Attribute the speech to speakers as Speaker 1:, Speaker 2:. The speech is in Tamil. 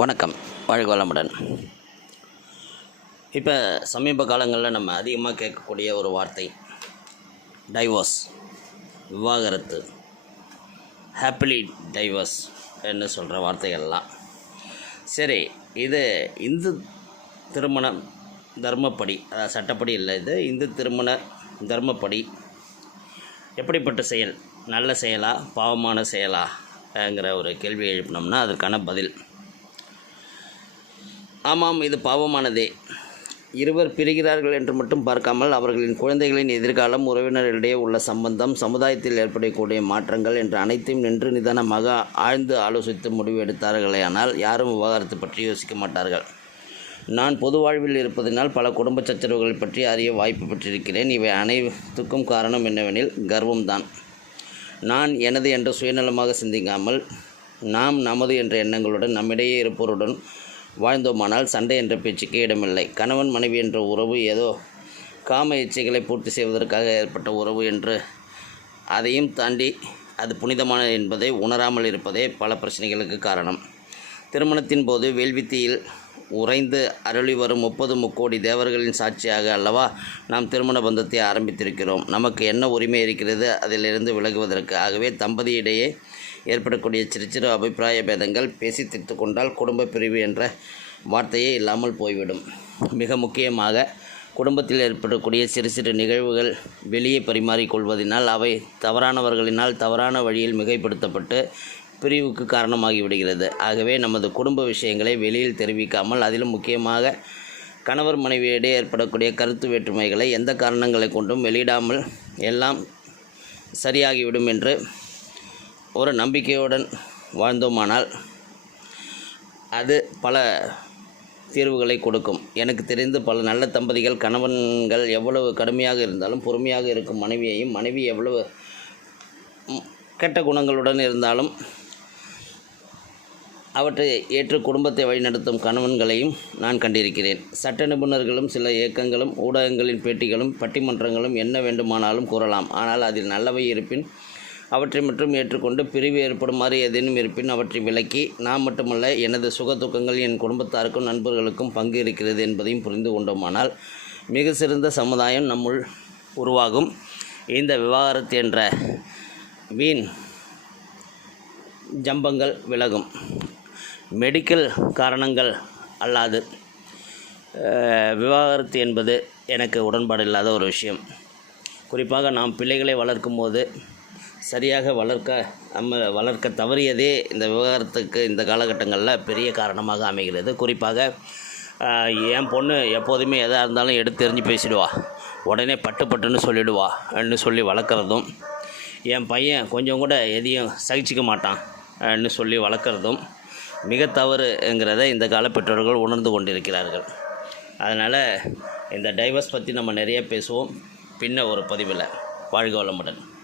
Speaker 1: வணக்கம். வாழ்க வளமுடன். இப்போ சமீப காலங்களில் நம்ம அதிகமாக கேட்கக்கூடிய ஒரு வார்த்தை டைவோர்ஸ் விவாகரத்து ஹாப்பிலி டைவர்ஸ் என்று சொல்கிற வார்த்தைகள்லாம். சரி இது இந்து திருமணம் தர்மப்படி அதாவது சட்டப்படி இல்லை இது இந்து திருமண தர்மப்படி எப்படிப்பட்ட செயல்? நல்ல செயலா பாவமான செயலா? ங்கிற ஒரு கேள்வி எழுப்பினோம்னா அதற்கான பதில். ஆமாம் இது பாவமானதே. இருவர் பிரிகிறார்கள் என்று மட்டும் பார்க்காமல் அவர்களின் குழந்தைகளின் எதிர்காலம் உறவினர்களிடையே உள்ள சம்பந்தம் சமுதாயத்தில் ஏற்படக்கூடிய மாற்றங்கள் என்று அனைத்தையும் நின்று நிதானமாக ஆழ்ந்து ஆலோசித்து முடிவு எடுத்தார்களேயானால் யாரும் விவகாரத்தை பற்றி யோசிக்க மாட்டார்கள். நான் பொது வாழ்வில் இருப்பதனால் பல குடும்ப சச்சரவுகளை பற்றி அறிய வாய்ப்பு பெற்றிருக்கிறேன். இவை அனைத்துக்கும் காரணம் என்னவெனில் கர்வம்தான். நான் எனது என்ற சுயநலமாக சிந்திக்காமல் நாம் நமது என்ற எண்ணங்களுடன் நம்மிடையே இருப்பவருடன் வாழ்ந்தோமானால் சண்டை என்ற பேச்சுக்கு இடமில்லை. கணவன் மனைவி என்ற உறவு ஏதோ காம இச்சைகளை பூர்த்தி செய்வதற்காக ஏற்பட்ட உறவு என்று அதையும் தாண்டி அது புனிதமானது என்பதை உணராமல் இருப்பதே பல பிரச்சனைகளுக்கு காரணம். திருமணத்தின் போது வேள்வித்தியில் உறைந்து அருளி வரும் முப்பது முக்கோடி தேவர்களின் சாட்சியாக அல்லவா நாம் திருமண பந்தத்தை ஆரம்பித்திருக்கிறோம். நமக்கு என்ன உரிமை இருக்கிறது? அதிலிருந்து விலகுவதற்கு. ஆகவே தம்பதியிடையே ஏற்படக்கூடிய சிறு சிறு அபிப்பிராய பேதங்கள் பேசி தீர்த்து கொண்டால் குடும்ப பிரிவு என்ற வார்த்தையே இல்லாமல் போய்விடும். மிக முக்கியமாக குடும்பத்தில் ஏற்படக்கூடிய சிறு சிறு நிகழ்வுகள் வெளியே பரிமாறிக்கொள்வதனால் அவை தவறானவர்களினால் தவறான வழியில் மிகைப்படுத்தப்பட்டு பிரிவுக்கு காரணமாகி விடுகிறது ஆகவே நமது குடும்ப விஷயங்களை வெளியில் தெரிவிக்காமல் அதிலும் முக்கியமாக கணவர் மனைவியிடையே ஏற்படக்கூடிய கருத்து வேற்றுமைகளை எந்த காரணங்களை கொண்டும் வெளியிடாமல் எல்லாம் சரியாகிவிடும் என்று ஒரு நம்பிக்கையுடன் வாழ்ந்தோமானால் அது பல தீர்வுகளை கொடுக்கும். எனக்கு தெரிந்து பல நல்ல தம்பதிகள் கணவன்கள் எவ்வளவு கடுமையாக இருந்தாலும் பொறுமையாக இருக்கும் மனைவியையும் மனைவி எவ்வளவு கெட்ட குணங்களுடன் இருந்தாலும் அவற்றை ஏற்று குடும்பத்தை வழிநடத்தும் கணவன்களையும் நான் கண்டிருக்கிறேன். சட்ட நிபுணர்களும் சில இயக்கங்களும் ஊடகங்களின் பேட்டிகளும் பட்டிமன்றங்களும் என்ன வேண்டுமானாலும் கூறலாம். ஆனால் அதில் நல்லவை இருப்பின் அவற்றை மட்டும் ஏற்றுக்கொண்டு பிரிவு ஏற்படுமாறு ஏதேனும் இருப்பின் அவற்றை விலக்கி நான் மட்டுமல்ல எனது சுக துக்கங்கள் என் குடும்பத்தாருக்கும் நண்பர்களுக்கும் பங்கு இருக்கிறது என்பதையும் புரிந்து கொண்டோமானால் மிக சிறந்த சமுதாயம் நம்முள் உருவாகும். இந்த விவாகரத்து என்ற வீண் ஜம்பங்கள் விலகும். மெடிக்கல் காரணங்கள் அல்லாது விவாகரத்து என்பது எனக்கு உடன்பாடு இல்லாத ஒரு விஷயம். குறிப்பாக நாம் பிள்ளைகளை வளர்க்கும் போது சரியாக வளர்க்க நம்ம வளர்க்க தவறியதே இந்த விவகாரத்துக்கு இந்த காலகட்டங்களில் பெரிய காரணமாக அமைகிறது. குறிப்பாக என் பொண்ணு எப்போதுமே எதாக இருந்தாலும் எடுத்து தெரிஞ்சு பேசிடுவா. உடனே பட்டு பட்டுன்னு சொல்லிடுவா. அப்படின்னு சொல்லி வளர்க்குறதும் என் பையன் கொஞ்சம் கூட எதையும் சகிச்சிக்க மாட்டான். சொல்லி வளர்க்குறதும் மிக தவறுங்கிறத இந்த கால பெற்றோர்கள் உணர்ந்து கொண்டிருக்கிறார்கள். அதனால் இந்த டைவர்ஸ் பற்றி நம்ம நிறைய பேசுவோம். பின்ன ஒரு பதிவில். வாழ்க வளமுடன்.